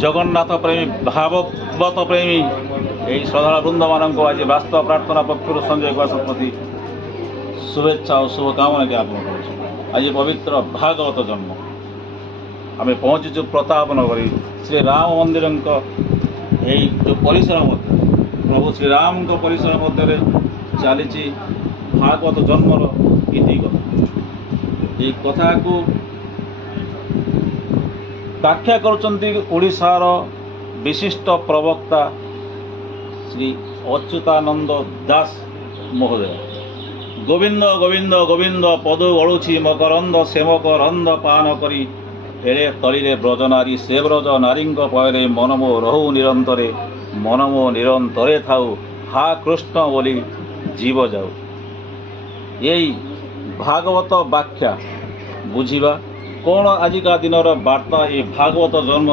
जगन्नाथ प्रेमी भागवत प्रेमी यही श्रद्धा वृंद मान आज वास्तव प्रार्थना पक्ष संजय कुमार शतपथी शुभेच्छा और शुभकामना ज्ञापन कर। आज पवित्र भागवत जन्म आम पहुँचीचु प्रताप नगरी श्री राम मंदिर जो परिसर मध्य प्रभु श्रीराम परिसर मध्य चली भागवत जन्मर इतिकथा। ये कथा को व्याख्या करुशार विशिष्ट प्रवक्ता श्री अच्युतानंद दास महोदय। गोविंद गोविंद गोविंद पदु गड़ुछि मकरंद सेमक रंद पान करी हेले तलिले ब्रजनारी से ब्रज नारी पयरे मनमो रहु निरंतरे मनमो निरंतरे थाउ हा कृष्ण बोली जीव जाऊ। यही भागवत व्याख्या बुझिबा कौन आजिका दिन वार्ता ये भागवत जन्म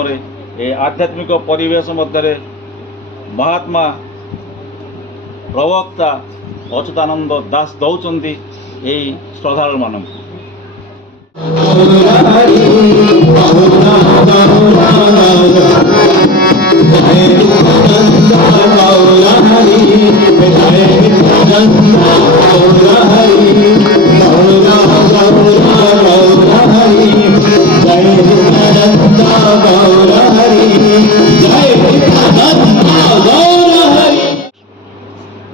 ये आध्यात्मिक परिवेश मध्य महात्मा प्रवक्ता अच्युतानंद दास दौरान यही श्रद्धालु मान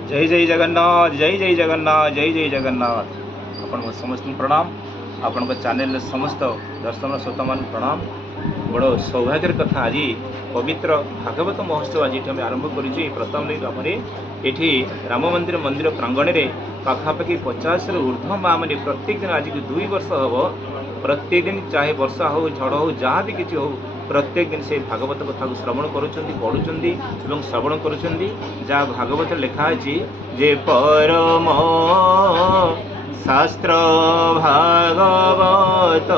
जय जय जगन्नाथ जय जय जगन्नाथ जय जय जगन्नाथ। आपण समस्त प्रणाम। आपण चैनल समस्त दर्शक श्रोता मान प्रणाम। बड़ सौभाग्यर कथा आज पवित्र भागवत महोत्सव आज आम आरंभ कर प्रथम ग्राम ये राम मंदिर मंदिर प्रांगण में पाखापाखि 50 ऊर्ध्व माँ मैंने प्रत्येक दिन आज 2 वर्ष हम प्रत्येक दिन चाहे वर्षा हो झड़ हो जहाँ भी किसी हो प्रत्येक दिन से भागवत कथा को श्रवण पढ़ुं श्रवण करा भागवत लिखाही जे परम शास्त्र भागवत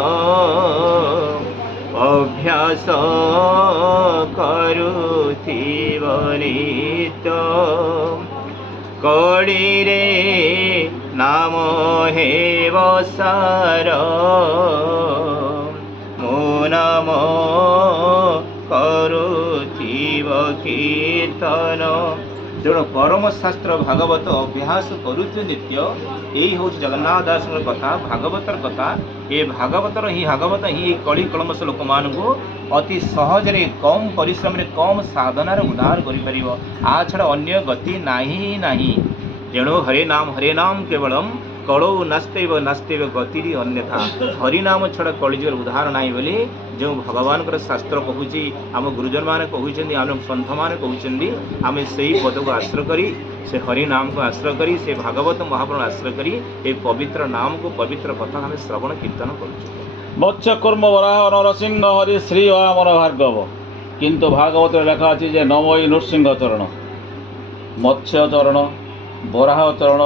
अभ्यास करुथिव नित्य कड़ी रे नाम हेव सार मो नाम करुथिव कीर्तन। तेणु परम शास्त्र भागवत अभ्यास करुच नित्य यही हूँ जगन्नाथ दास कथा भागवतर कथा। ये भागवतर ही भागवत ही कली कलमश लोक मान अति सहजरे कम परिश्रम कम साधनार उद्धार कर आ छड़ा अन्य गति नाही नाही। तेणु हरे नाम केवलम कलौ नास्तेव नास्तेव गति अन्यथा हरिनाम छड़ा कलिजुगर उद्धार नहीं बोली जो भगवान शास्त्र कहूँ आम गुरुजन मैंने कहते आम सन्थ मैंने कहते आम से पद को आश्रय करी से हरिनाम को आश्रय करी से भागवत महापुराण आश्रय करी ये पवित्र नाम को पवित्र कथा आम श्रवण कीर्तन कर। मत्स्य कूर्म वराह नरसिंह हरि श्री वामन भार्गव किंतु भागवत लेखा अच्छी जे नमयी नृसिंह चरण मत्स्य चरण वराह चरण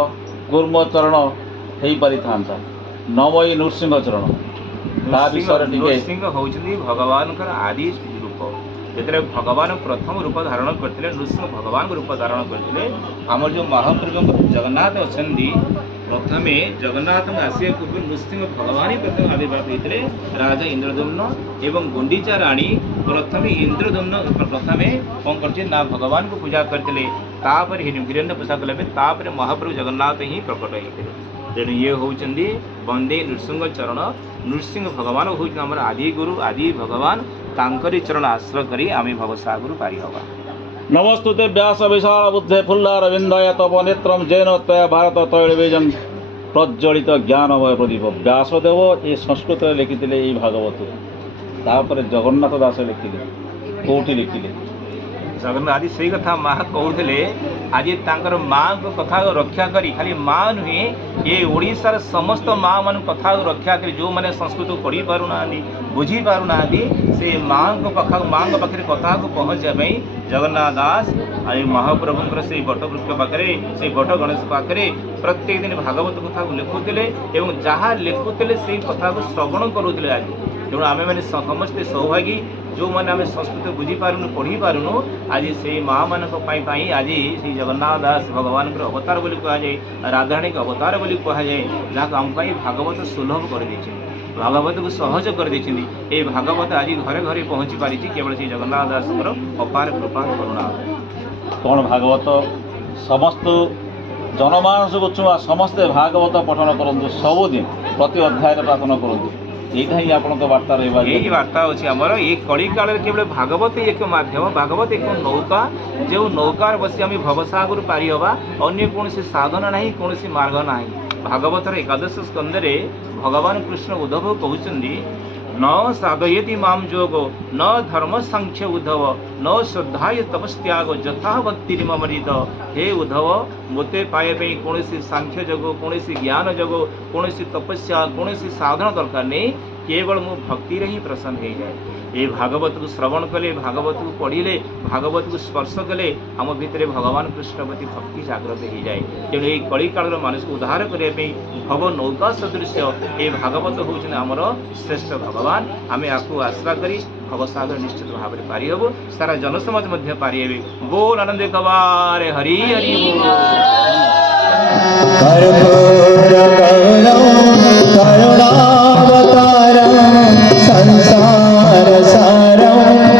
कूर्म चरण हो पारि था नमयी नृसिंह चरण नृसिंह होती भगवान आदि रूप जो भगवान प्रथम रूप धारण करते नृसिंह भगवान रूप धारण करते आम जो महाप्रभु जगन्नाथ अच्छा प्रथमे जगन्नाथ आसिया पूर्व नृसिंह भगवान ही प्रथम आविर्भाव होते राजा इंद्रदम्न एवं गुंडीचा राणी प्रथम इंद्रदम्न प्रथमे कौन कर भगवान को पूजा करते हिरण्य पूजा कला महाप्रभु जगन्नाथ ही प्रकट होते। तेणु ये होती वंदे नृसिंह चरण नृसिंह भगवान हूँ आम आदि गुरु आदि भगवान तांकरी चरण आश्रय करी आम भवसागर पारि हवा। नमस्तुते व्यास विशाल बुद्धे फुल्लार विंदाय तप नेत्रम जैन तया भारत तैलबीजन प्रज्वलित ज्ञानमय प्रदीप। व्यासदेव ये संस्कृत लिखिते ये भागवत तापर जगन्नाथ दास लिखिले कौटी लिखिले जगन्नाथ आदि से कथा माँ कहते आज तांकर माँ को कथा रक्षा करी खाली माँ नुहे ये ओडिशार समस्त माँ मान कथा रक्षा करी जो मैंने संस्कृत को पढ़ी पारुना बुझी पारुना से माँ को पाखे कथा को पहुँचाई जगन्नाथ दास आ महाप्रभुंर से बटवृक्ष पाखे से बट गणेश पाखे प्रत्येक दिन भागवत कथा को लिखुते एवं जहाँ लिखुते से कथा को श्रवण करुले। आज तेणु आम मैंने समस्ते सौभागी जो मैंने आम संस्कृत बुझी पारुनु पढ़ी पारुनु आज से माँ मान आज से जगन्नाथ दास भगवान अवतार बोली कहुए राधाणी अवतार बोली कहुए जहाँ आम भागवत सुलभ कर। भागवत को सहज कर देछिंदी ए भागवत आज घरे घरे पहुंची पारी केवल श्री जगन्नाथ दासଙ୍କର अपार कृपा करुणा कौन भागवत समस्त जनमानस को छुआ समस्ते भागवत पठन करंतु सबुदिन प्रति अध्याय प्रार्थना करंतु এইটা ହିଁ ଆପଣଙ୍କ ବାର୍ତ୍ତା ରହିବା यही वार्ता अच्छी आमर ये कड़ी काल केवल भागवत एक माध्यम भागवत एक नौका जो नौकार बसी आम भवसागर पारि हवा अन्य कौन साधन ना कौन मार्ग ना भागवतर एकादश स्कंदे भगवान कृष्ण उद्धव कहते न साधयति माम जोगो न धर्म सांख्य उद्धव न श्रद्धाय तपस्याग जथा भक्ति ममृत हे उद्धव मोते पाए कौन सांख्य जगो कौन ज्ञान जगो कौन तपस्या कौन साधन दरकार नहीं केवल मु भक्ति ही प्रसन्न हो जाए ये भागवत को श्रवण कले भागवत को पढ़िले भागवत को स्पर्श कले आम भितर भगवान कृष्ण प्रति भक्ति जागृत हो जाए तेणु ये कली काल मानस को उद्धार करने भव नौका सदृश ये भागवत हूँ आमर श्रेष्ठ भगवान आम आपको आश्रा करी भवसागर निश्चित भाव में पारि हबो सारा जनसमाज मध्य पारि हेबे बोल आनंद कबार हरि हरि करुणावतारं संसार सारं